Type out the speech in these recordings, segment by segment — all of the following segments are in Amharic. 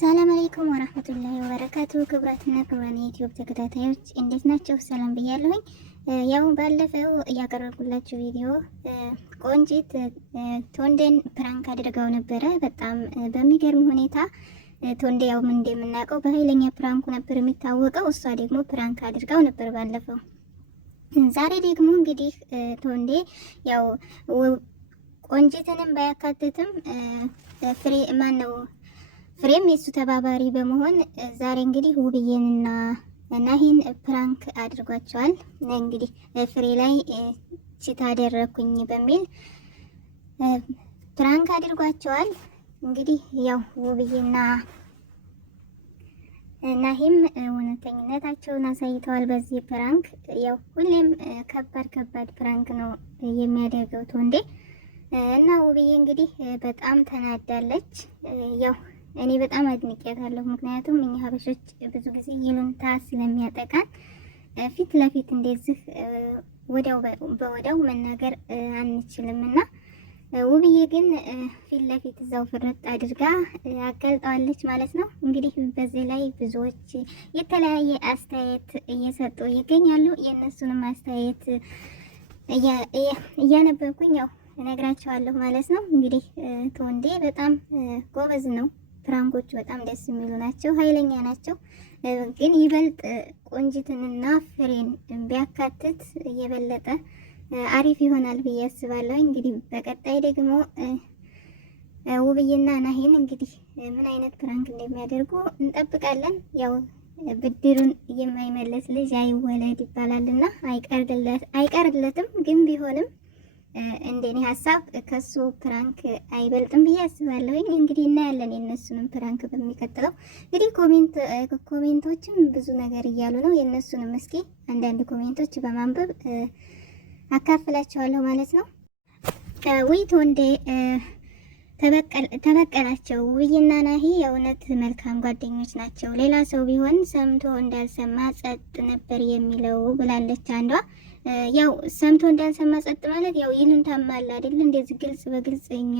ሰላም አለይኩም ወራህመቱላሂ ወበረካቱ። ክብራትና ክብራን የዩቲዩብ ተከታታዮች እንዴት ናችሁ? ሰላም ብያለሁኝ። ያው ባለፈው ያቀረብኩላችሁ ቪዲዮ ቆንጂት ቶንዴን ፕራንክ አድርጋው ነበረ። በጣም በሚገርም ሁኔታ ቶንዴ ያው ምን እንደምናውቀው በኃይለኛ ፕራንኩ ነበር የሚታወቀው። እሷ ደግሞ ፕራንክ አድርጋው ነበር ባለፈው። ዛሬ ደግሞ እንግዲህ ቶንዴ ያው ቆንጂትንም ባያካትትም ፍሬም የሱ ተባባሪ በመሆን ዛሬ እንግዲህ ውብዬንና ናሂን ፕራንክ አድርጓቸዋል። እንግዲህ ፍሬ ላይ ቺት አደረኩኝ በሚል ፕራንክ አድርጓቸዋል። እንግዲህ ያው ውብዬና ናሂም እውነተኝነታቸውን አሳይተዋል በዚህ ፕራንክ። ያው ሁሌም ከባድ ፕራንክ ነው የሚያደርገው ቶንዴ እና ውብዬ እንግዲህ በጣም ተናዳለች። ያው እኔ በጣም አድንቄያታለሁ። ምክንያቱም እኛ ሀበሾች ብዙ ጊዜ ይሉንታ ስለሚያጠቃን ፊት ለፊት እንደዚህ ወዲያው መናገር አንችልምና ውብዬ ግን ፊት ለፊት እዛው ፍርጥ አድርጋ አጋልጠዋለች ማለት ነው። እንግዲህ በዚህ ላይ ብዙዎች የተለያየ አስተያየት እየሰጡ ይገኛሉ። የእነሱንም አስተያየት እያነበብኩኝ ያው እነግራቸዋለሁ ማለት ነው። እንግዲህ ቶንዴ በጣም ጎበዝ ነው። ፕራንኮቹ በጣም ደስ የሚሉ ናቸው፣ ኃይለኛ ናቸው። ግን ይበልጥ ቆንጂትንና ፍሬን ቢያካትት የበለጠ አሪፍ ይሆናል ብዬ አስባለሁ። እንግዲህ በቀጣይ ደግሞ ውብዬና ናሂን እንግዲህ ምን አይነት ፕራንክ እንደሚያደርጉ እንጠብቃለን። ያው ብድሩን የማይመለስ ልጅ አይወለድ ይባላልና አይቀርለትም። ግን ቢሆንም እንደኔ ሀሳብ ከሱ ፕራንክ አይበልጥም ብዬ አስባለሁ። እንግዲህ እናያለን የነሱንም ፕራንክ በሚቀጥለው። እንግዲህ ኮሜንቶችም ብዙ ነገር እያሉ ነው። የነሱንም እስኪ አንዳንድ ኮሜንቶች በማንበብ አካፍላቸዋለሁ ማለት ነው። ውይ ቶንዴ ተበቀላቸው። ውብዬና ናሂ የእውነት መልካም ጓደኞች ናቸው። ሌላ ሰው ቢሆን ሰምቶ እንዳልሰማ ጸጥ ነበር የሚለው ብላለች አንዷ። ያው ሰምቶ እንዳልሰማ ጸጥ ማለት ያው ይሉንታማ አለ አይደል? እንደዚህ ግልጽ በግልጽ እኛ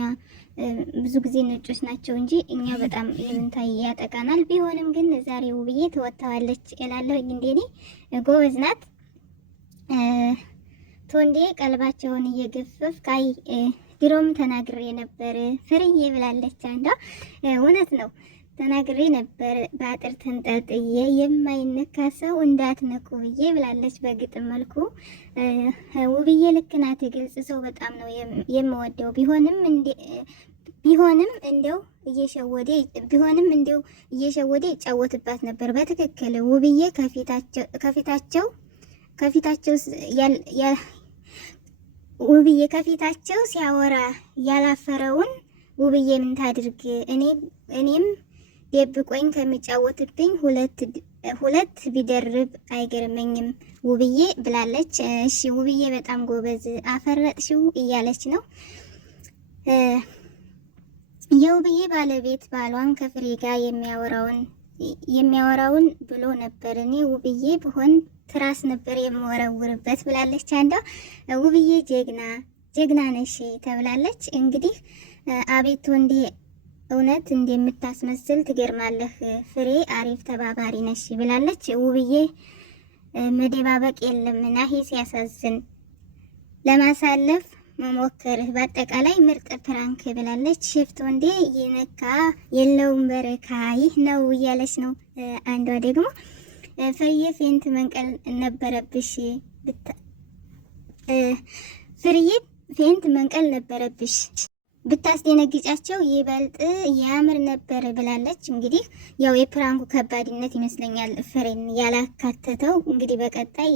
ብዙ ጊዜ ነጮች ናቸው እንጂ እኛ በጣም ይሉንታ ያጠቃናል። ቢሆንም ግን ዛሬ ውብዬ ተወጣዋለች እላለሁ። እንደኔ ጎበዝ ናት። ቶንዴ ቀልባቸውን እየገፈፍ ካይ ድሮም ተናግሬ ነበር ፍርዬ ብላለች አንዷ። እውነት ነው ተናግሬ ነበር በአጥር ተንጠልጥዬ የማይነካ ሰው እንዳትነኩ ብዬ ብላለች በግጥም መልኩ። ውብዬ ልክ ናት። ግልጽ ሰው በጣም ነው የምወደው። ቢሆንም እንደው እየሸወደ ይጫወትባት ነበር በትክክል። ውብዬ ከፊታቸው ሲያወራ ያላፈረውን ውብዬ ምን ታድርግ? እኔም ደብቆኝ ከሚጫወትብኝ ሁለት ቢደርብ አይገርመኝም ውብዬ ብላለች። እሺ ውብዬ በጣም ጎበዝ አፈረጥሽው እያለች ነው። የውብዬ ባለቤት ባሏን ከፍሬ ጋር የሚያወራውን ብሎ ነበር። እኔ ውብዬ ብሆን ትራስ ነበር የምወረውርበት ብላለች አንዷ። ውብዬ ጀግና ነሽ ተብላለች። እንግዲህ አቤት ወንዴ እውነት እንደምታስመስል ትገርማለህ። ፍሬ አሪፍ ተባባሪ ነሽ ብላለች ውብዬ። መደባበቅ የለም ናሂ ሲያሳዝን ለማሳለፍ መሞከርህ በአጠቃላይ ምርጥ ፕራንክ ብላለች። ሽፍት ወንዴ የነካ የለውም በረካ ይህ ነው እያለች ነው አንዷ ደግሞ። ፍርዬ ፌንት መንቀል ነበረብሽ ብታስደነግጫቸው ይበልጥ ያምር ነበር ብላለች። እንግዲህ ያው የፕራንኩ ከባድነት ይመስለኛል ፍሬን ያላካተተው። እንግዲህ በቀጣይ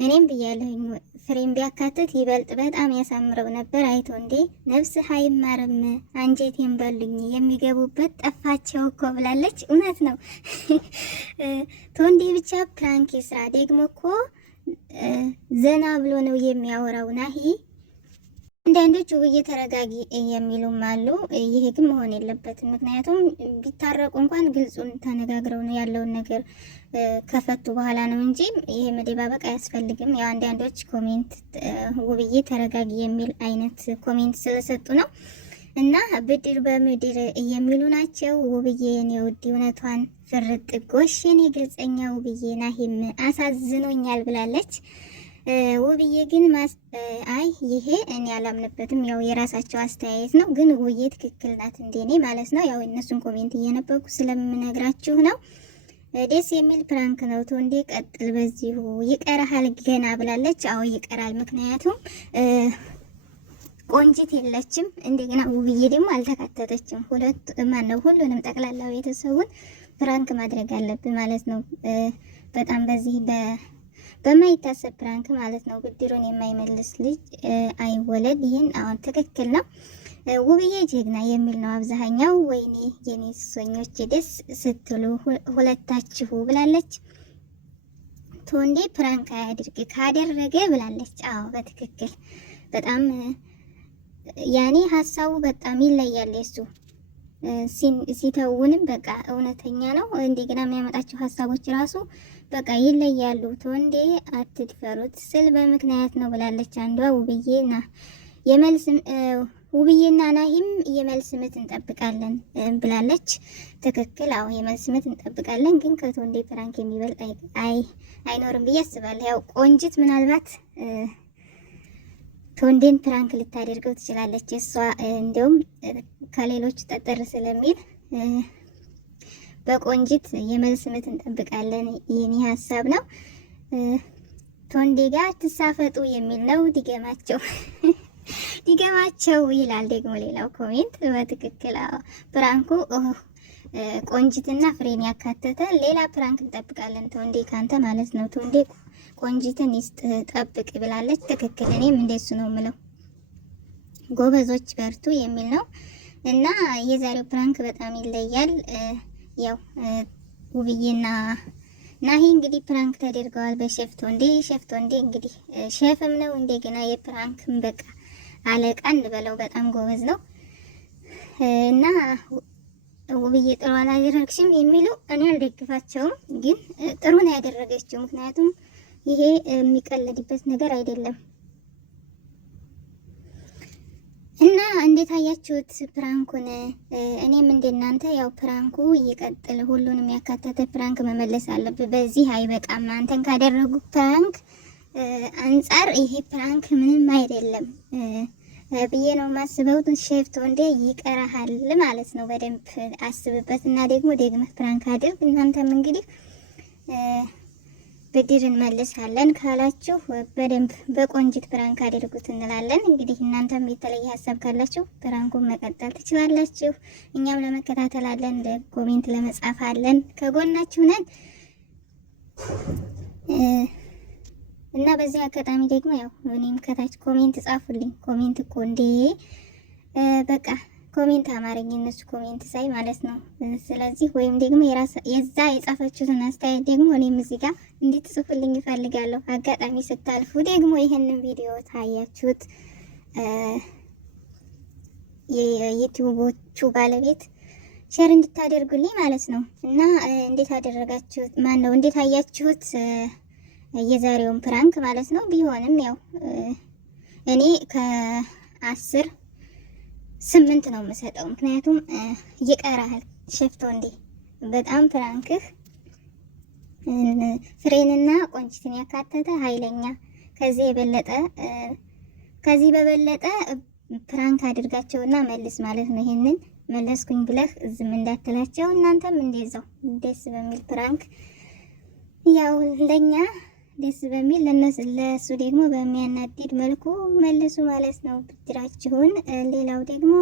እኔም ብያለሁኝ ፍሬን ቢያካትት ይበልጥ በጣም ያሳምረው ነበር። አይቶ እንዴ ነፍስ አይማርም አንጀቴን በሉኝ የሚገቡበት ጠፋቸው እኮ ብላለች። እውነት ነው። ቶንዴ ብቻ ፕራንክ ይስራ። ደግሞ እኮ ዘና ብሎ ነው የሚያወራው ናሂ። አንዳንዶች ውብዬ ተረጋጊ የሚሉም አሉ። ይሄ ግን መሆን የለበትም። ምክንያቱም ቢታረቁ እንኳን ግልጹን ተነጋግረው ነው ያለውን ነገር ከፈቱ በኋላ ነው እንጂ ይሄ መደባበቅ አያስፈልግም። ያው አንዳንዶች ኮሜንት ውብዬ ተረጋጊ የሚል አይነት ኮሜንት ስለሰጡ ነው። እና ብድር በምድር የሚሉ ናቸው። ውብዬ የኔ ውድ እውነቷን ፍርጥ ጎሽ የኔ ግልጸኛ ውብዬ ናሂም አሳዝኖኛል ብላለች። ውብዬ ግን አይ ይሄ እኔ አላምንበትም። ያው የራሳቸው አስተያየት ነው፣ ግን ውብዬ ትክክል ናት እንደኔ ማለት ነው። ያው እነሱን ኮሜንት እየነበርኩ ስለምነግራችሁ ነው። ደስ የሚል ፕራንክ ነው። ቶንዴ ቀጥል፣ በዚሁ ይቀራል ገና ብላለች። አዎ ይቀራል፣ ምክንያቱም ቆንጂት የለችም። እንደገና ውብዬ ደግሞ አልተካተተችም። ሁሉንም ጠቅላላ ቤተሰቡን ፕራንክ ማድረግ አለብን ማለት ነው። በጣም በዚህ በማይታሰብ ፕራንክ ማለት ነው። ብድሩን የማይመልስ ልጅ አይወለድ። ይህን አሁን ትክክል ነው። ውብዬ ጀግና የሚል ነው አብዛኛው። ወይኔ የኔ ሶኞች ደስ ስትሉ ሁለታችሁ ብላለች። ቶንዴ ፕራንክ አያድርግ ካደረገ ብላለች። አዎ በትክክል በጣም ያኔ ሀሳቡ በጣም ይለያል። የሱ ሲተውንም በቃ እውነተኛ ነው። እንደገና የሚያመጣቸው ሀሳቦች ራሱ በቃ ይለያሉ። ቶንዴ አትድፈሩት ስል በምክንያት ነው ብላለች አንዷ። ውብዬና ናሂም የመልስ ምት እንጠብቃለን ብላለች። ትክክል። አዎ የመልስ ምት እንጠብቃለን፣ ግን ከቶንዴ ፕራንክ የሚበልጥ አይኖርም ብዬ አስባለሁ። ያው ቆንጂት ምናልባት ቶንዴን ፕራንክ ልታደርገው ትችላለች። እሷ እንዲሁም ከሌሎች ጠጠር ስለሚል በቆንጂት የመልስ ምት እንጠብቃለን። የኔ ሀሳብ ነው። ቶንዴ ጋር ትሳፈጡ የሚል ነው። ዲገማቸው ይላል ደግሞ ሌላው ኮሜንት። በትክክል ፕራንኩ ቆንጂትና ፍሬን ያካተተ ሌላ ፕራንክ እንጠብቃለን። ቶንዴ ካንተ ማለት ነው። ቶንዴ ቆንጂትን ይስጥ ጠብቅ ብላለች። ትክክል። እኔም እንደሱ ነው የምለው። ጎበዞች በርቱ የሚል ነው እና የዛሬው ፕራንክ በጣም ይለያል። ያው ውብዬና ናሂ እንግዲህ ፕራንክ ተደርገዋል በሼፍ ቶንዴ። ሼፍ ቶንዴ እንግዲህ ሼፍም ነው እንደገና የፕራንክም በቃ አለቃ እንበለው፣ በጣም ጎበዝ ነው እና ውብዬ ጥሩ አላደረግሽም የሚሉ እኔ አልደግፋቸውም፣ ግን ጥሩ ነው ያደረገችው። ምክንያቱም ይሄ የሚቀለድበት ነገር አይደለም። እና እንዴት አያችሁት ፕራንኩን? እኔም እንደናንተ ያው ፕራንኩ ይቀጥል፣ ሁሉንም ያካተተ ፕራንክ መመለስ አለብን። በዚህ አይበቃም። አንተን ካደረጉ ፕራንክ አንጻር ይሄ ፕራንክ ምንም አይደለም ብዬ ነው የማስበው። ሼፍ ቶንዴ ይቀራሃል ማለት ነው። በደንብ አስብበት እና ደግሞ ደግመህ ፕራንክ አድርግ። እናንተም እንግዲህ ብድር እንመልሳለን ካላችሁ በደንብ በቆንጂት ፕራንክ አድርጉት እንላለን። እንግዲህ እናንተም የተለየ ሀሳብ ካላችሁ ፕራንኩን መቀጠል ትችላላችሁ። እኛም ለመከታተል አለን፣ ኮሜንት ለመጻፍ አለን፣ ከጎናችሁ ነን እና በዚህ አጋጣሚ ደግሞ ያው እኔም ከታች ኮሜንት ጻፉልኝ። ኮሜንት እኮ እንዴ በቃ ኮሜንት አማረኝ እነሱ ኮሜንት ሳይ ማለት ነው። ስለዚህ ወይም ደግሞ የዛ የጻፈችሁትን አስተያየት ደግሞ እኔም እዚህ ጋር እንድትጽፉልኝ እፈልጋለሁ። አጋጣሚ ስታልፉ ደግሞ ይሄንን ቪዲዮ ታያችሁት የዩቲዩቦቹ ባለቤት ሼር እንድታደርጉልኝ ማለት ነው። እና እንዴት አደረጋችሁት? ማን ነው እንዴት አያችሁት የዛሬውን ፕራንክ ማለት ነው። ቢሆንም ያው እኔ ከ10 8 ነው የምሰጠው። ምክንያቱም ይቀራል ሼፍ ቶንዴ በጣም ፕራንክህ ፍሬንና ቆንጂትን ያካተተ ኃይለኛ ከዚህ በበለጠ ፕራንክ አድርጋቸውና መልስ ማለት ነው። ይሄንን መለስኩኝ ብለህ ዝም እንዳትላቸው። እናንተም እንደዛው ደስ በሚል ፕራንክ ያው ለኛ ደስ በሚል ለሱ ደግሞ በሚያናድድ መልኩ መልሱ ማለት ነው ብድራችሁን። ሌላው ደግሞ